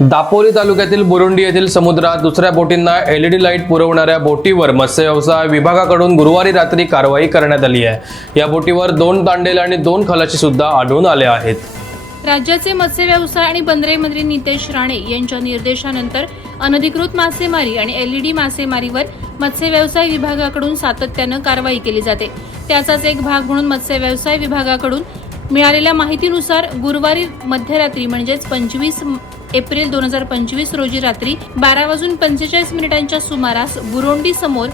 दापोली तालुक्यातील बुरुंडी येथील समुद्रात दुसऱ्या बोटींना एलईडी लाइट पुरवणाऱ्या बोटीवर मत्स्यव्यवसाय विभागाकडून गुरुवारी रात्री कारवाई करण्यात आली आहे. या बोटीवर दोन तांडेल आणि दोन खलाशी सुद्धा आढळून आले आहेत. राज्याचे मत्स्य व्यवसाय आणि बंदरे मंत्री नितेश राणे यांच्या निर्देशानंतर अनधिकृत मासेमारी आणि एलईडी मासेमारीवर मत्स्य व्यवसाय विभागाकडून सातत्यानं कारवाई केली जाते. त्याचाच एक भाग म्हणून मत्स्य व्यवसाय विभागाकडून मिळालेल्या माहितीनुसार गुरुवारी मध्यरात्री म्हणजेच पंचवीस एप्रिल दोन हजार पंचवीस रोजी रात्री बारा वाजून पंचेचाळीस मिनिटांच्या सुमारास बुरोंडी समोर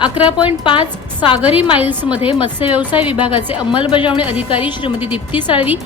अकरा पॉईंट पाच सागरी माइल्समध्ये मत्स्य व्यवसाय विभागाचे अंमलबजावणी अधिकारी श्रीमती दीप्ती साळवी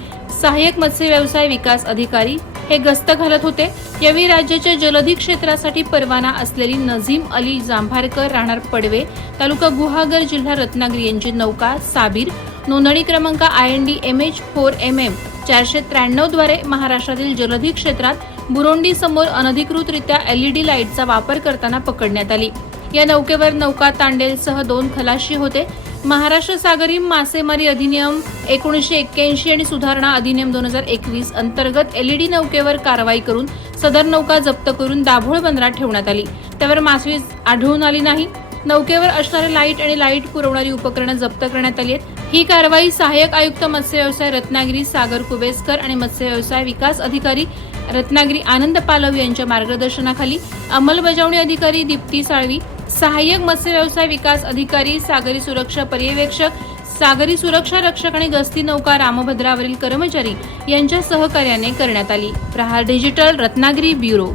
सहाय्यक मत्स्य व्यवसाय विकास अधिकारी हे गस्त घालत होते. यावेळी राज्याच्या जलधी क्षेत्रासाठी परवाना असलेली नझीम अली जांभारकर राहणार पडवे तालुका गुहागर जिल्हा रत्नागिरी यांची नौका साबीर नोंदणी क्रमांक I N D M H four M M चारशे त्र्याण्णवद्वारे महाराष्ट्रातील जलधी क्षेत्रात बुरोंडी समोर अनधिकृतरित्या एलईडी लाईटचा वापर करताना पकडण्यात आली. या नौकेवर नौका तांडेलसह दोन खलाशी होते. महाराष्ट्र सागरी मासेमारी अधिनियम एकोणीसशे एक्क्याऐंशी आणि सुधारणा अधिनियम दोन हजार एकवीस अंतर्गत एलईडी नौकेवर कारवाई करून सदर नौका जप्त करून दाभोळ बंदरात ठेवण्यात आली. त्यावर मासळी आढळून आली नाही. नौकेवर असणारे लाइट आणि लाइट पुरवणारी उपकरणं जप्त करण्यात आली आहेत. ही कारवाई सहाय्यक आयुक्त मत्स्य व्यवसाय रत्नागिरी सागर कुबेसकर आणि मत्स्य व्यवसाय विकास अधिकारी रत्नागिरी आनंद पालव यांच्या मार्गदर्शनाखाली अंमलबजावणी अधिकारी दीप्ती साळवी सहाय्यक मत्स्य व्यवसाय विकास अधिकारी सागरी सुरक्षा पर्यवेक्षक सागरी सुरक्षा रक्षक आणि गस्ती नौका रामभद्रावरील कर्मचारी यांच्या सहकार्याने करण्यात आली. Prahaar digital Ratnagiri bureau.